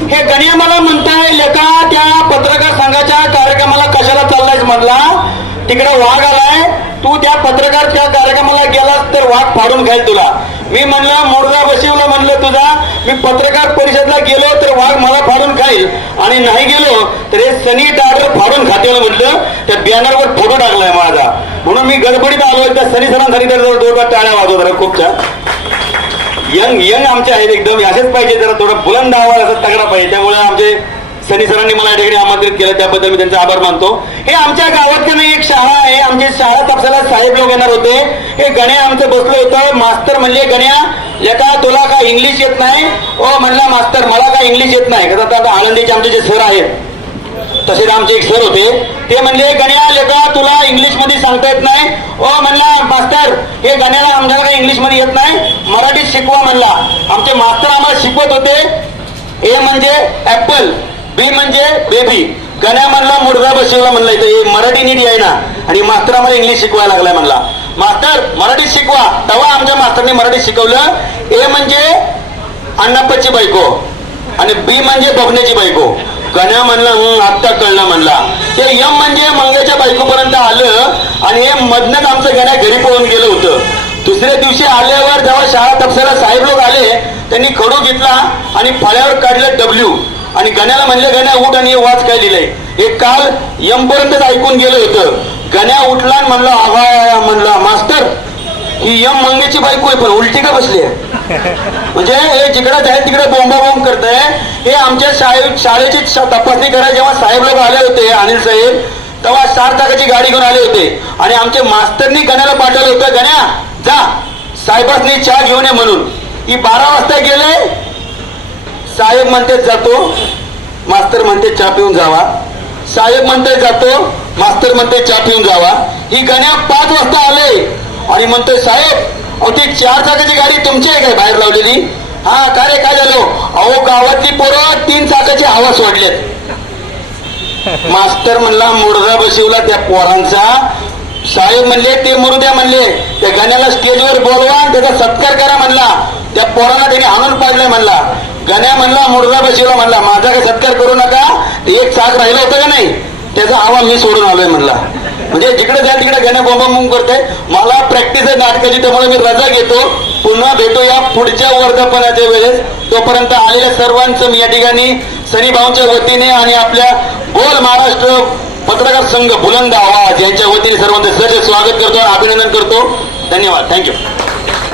हे गण्या मला म्हणताय लेका त्या पत्रकार संघाच्या कार्यक्रमाला कशाला चाललायस म्हणला, तिकडे वाघ आलाय, तू त्या पत्रकार त्या कार्यक्रमाला गेलास तर वाघ फाडून खाईल तुला. मी म्हणलं मुर्दा बशिवला म्हणलं तुझा, मी पत्रकार परिषदला गेलो तर वाघ मला फाडून खाईल आणि नाही गेलो तर हे सनी टायर फाडून खातेल म्हटलं. त्या बॅनरवर फोटो टाकलाय माझा, म्हणून मी गडबडीत आलोय. त्या सनी सरांसाठी तर दोन टाळ्या वाजवत खूप छान. यंग यंग आमचे आहेत एकदम, असेच पाहिजे, जरा थोडं बुलंद आवाज असं तगडा पाहिजे. त्यामुळे आमचे सनी सरांनी मला या ठिकाणी आमंत्रित केलं, त्याबद्दल मी त्यांचा आभार मानतो. हे आमच्या गावात नाही एक शाळा आहे, आमची शाळा तापसाला साहेब लोक येणार होते. हे गण्या आमचं बसलं होतं. मास्तर म्हणले गण्या लेका तुला का इंग्लिश येत नाही? ओ म्हणला मास्तर मला का इंग्लिश येत नाही. आता आनंदीचे आमचे जे सर आहेत तसेच आमचे एक सर होते, ते म्हणले गण्या लेका तुला इंग्लिश मध्ये सांगता येत नाही? ओ म्हणला मास्तर हे गण्याला आमच्याला काही इंग्लिश मध्ये येत नाही, मराठीत शिकवा म्हणला. आमचे मास्तर आम्हाला शिकवत होते. ए म्हणजे ऍपल, बी म्हणजे बेबी. गण्या म्हणला मुर्दा बशिवला म्हणला, इथं मराठी नीट आहे ना, आणि मास्तर आम्हाला इंग्लिश शिकवायला लागलाय म्हणला. मास्तर मराठीत शिकवा. तेव्हा आमच्या मास्तरने मराठीत शिकवलं. ए म्हणजे अण्णाप्पाची बायको आणि बी म्हणजे बबण्याची बायको. गण्या म्हणला आत्ता कळलं म्हणला. ते यम म्हणजे मंग्याच्या बायकोपर्यंत आलं आणि हे मधनच आमचं गण्या घरी पळून गेलं होतं. दुसऱ्या दिवशी आल्यावर जेव्हा शाळा तपसाला साहेब लोक आले, त्यांनी खडू घेतला आणि फळ्यावर काढलं डब्ल्यू आणि गण्याला म्हणले गण्या उठ आणि वाच काय लिहिलंय. हे काल यम पर्यंत ऐकून गेलं होतं. गण्या उठला आणि म्हणलं आवा म्हणला मास्तर ही यम मंगेची बायको आहे पण उलटी का बसली आहे. म्हणजे हे जिकडे जाईल तिकडे बोंबाबोंब करतंय. हे आमच्या शाळेची तपासणी करायला जेव्हा साहेब लोक आले होते, अनिल साहेब, तेव्हा 4 चाकाची गाडी घेऊन आले होते आणि आमच्या मास्तरनी गण्याला पाठवलं होतं गण्या जा साहेबांनी चहा घेऊन ये म्हणून. ही 12 वाजता गेले. साहेब म्हणते जातो, मास्तर म्हणते चहा पिऊन जावा. साहेब म्हणते जातो, मास्तर म्हणते चहा पिऊन जावा. ही गण्या 5 वाजता आले आणि म्हणतोय साहेब अहो ती 4 चाकाची गाडी तुमची आहे काय बाहेर लावलेली? हा का रे काय झालं? अहो गावातली पोरं 3 चाकाची हवा सोडलेत. मास्तर म्हणला मुर्दा बशिवला त्या पोरांचा. साहेब म्हणले ते मरू द्या म्हणले, त्या गण्याला स्टेजवर बोलवा त्याचा सत्कार करा म्हणला. त्या पोरांना त्यांनी आणून पाडलंय म्हणला. गण्या म्हणला मुर्दा बशिवला म्हणला माझा काही सत्कार करू नका, एक चाक राहिलं होतं का नाही त्याचा हवा मी सोडून आलोय म्हणला. म्हणजे जिकडे जाईल तिकडे गण्या बोंबाबोंब करतोय. मला प्रॅक्टिस आहे नाटकाची, त्यामुळे मी रजा घेतो. पुन्हा भेटू या पुढच्या वर्धापनाच्या वेळेस. तोपर्यंत आलेल्या सर्वांचं मी या ठिकाणी सनी भाऊंच्या वतीने आणि आपल्या गोल महाराष्ट्र पत्रकार संघ बुलंद आवाज यांच्या वतीने सर्वांचं सहर्ष स्वागत करतो, अभिनंदन करतो. धन्यवाद. थँक्यू.